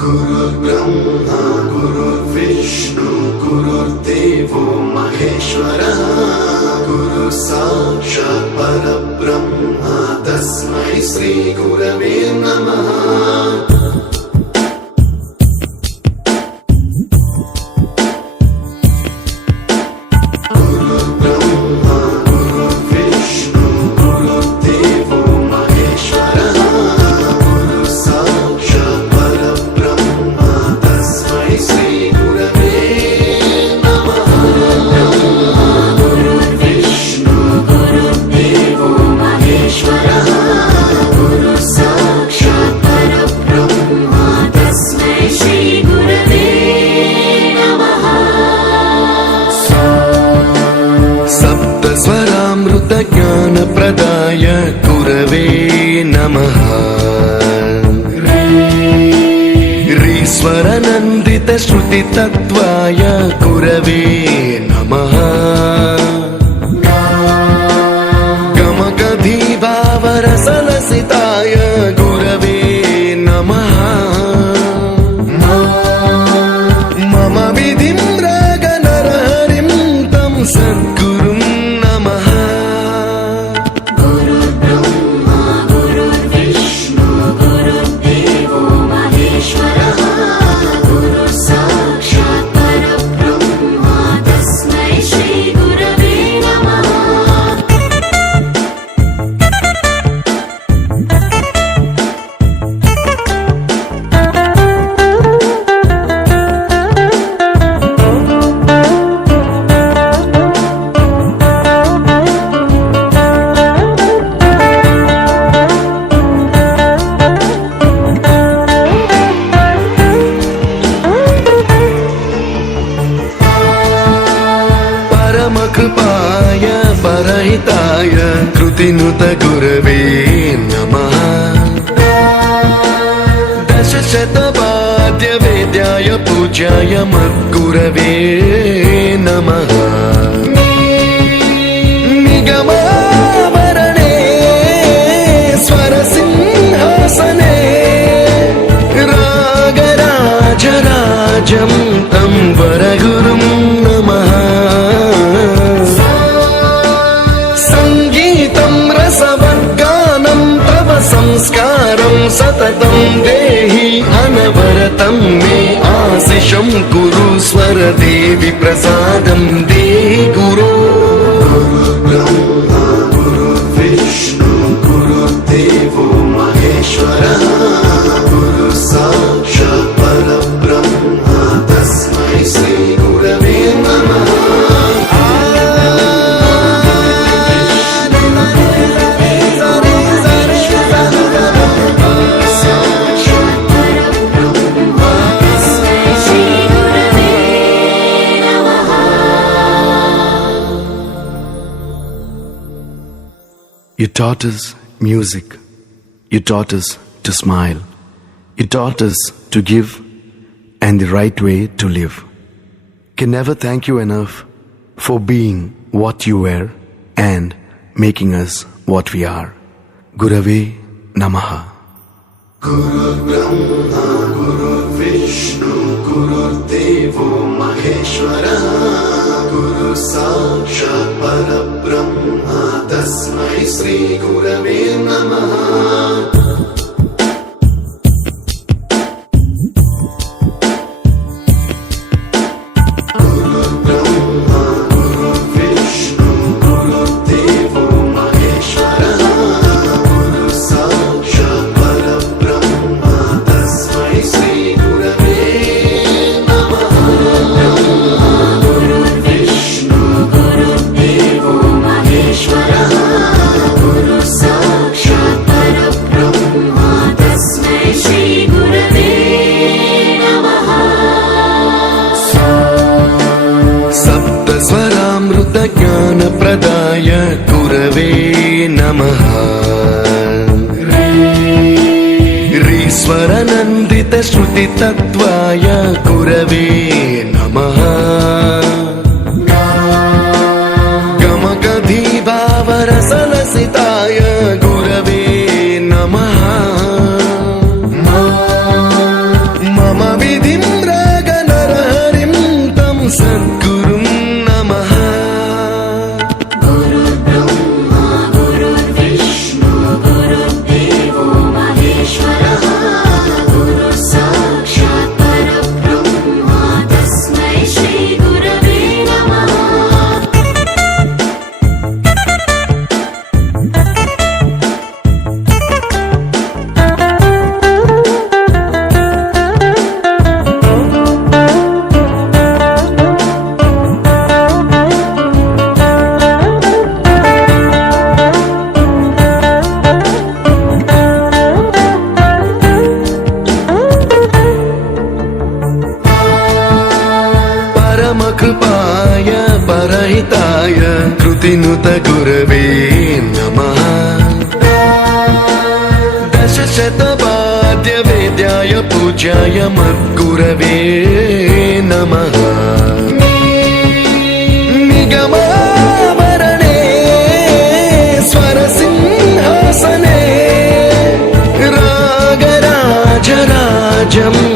गुरुर्ब्रह्मा गुरुर्विष्णु गुरुर्देवो महेश्वरः गुरु साक्षात् परब्रह्म तस्मै श्री गुरवे नमः। ज्ञान प्रदाय गुरवे नमः। ईश्वर नंदित श्रुति तत्वाय गुरवे नमः। गमगधी भावरसलसिताय गुरवे नमः। मम विधिं रागनरहरिं तं सद्गुरुं कृपाय परहिताय कृतिनुत गुरवे नमः। दशशतवाद्य वेद्याय पूज्याय मद्गुरवे नमः। निगमावरणे स्वरसिंहासने रागराजराजं तं वरगुरुं नमः। संस्कारं सततं देहि अनवरतं मे आशिषं कुरु स्वरदेवि प्रसादं देहि गुरो। गुरुर्ब्रह्मा गुरुर्विष्णु गुरुर्देवो महेश्वरः गुरु साक्षात् परब्रह्म तस्मै श्री गुरवे नमः। You taught us music. You taught us to smile. You taught us to give and the right way to live. Can never thank you enough for being what you were and making us what we are. Gurave Namaha. गुरुर्ब्रह्मा गुरुर्विष्णु गुरुर्देवो महेश्वरः गुरु साक्षात् परब्रह्म तस्मै श्री गुरवे नमः। ज्ञान प्रदाय गुरवे नमः। ईश्वर नंदित श्रुति तत्वाय गुरवे नमः। गमगधी भावरसलसिताय गुरवे नमः। मम कृपाय परहिताय कृतिनुत गुरवे नमः दशशतवाद्यवेद्याय पूज्याय मद्गुरवे नमः निगमावरणे स्वरसिंहासने रागराजराजम्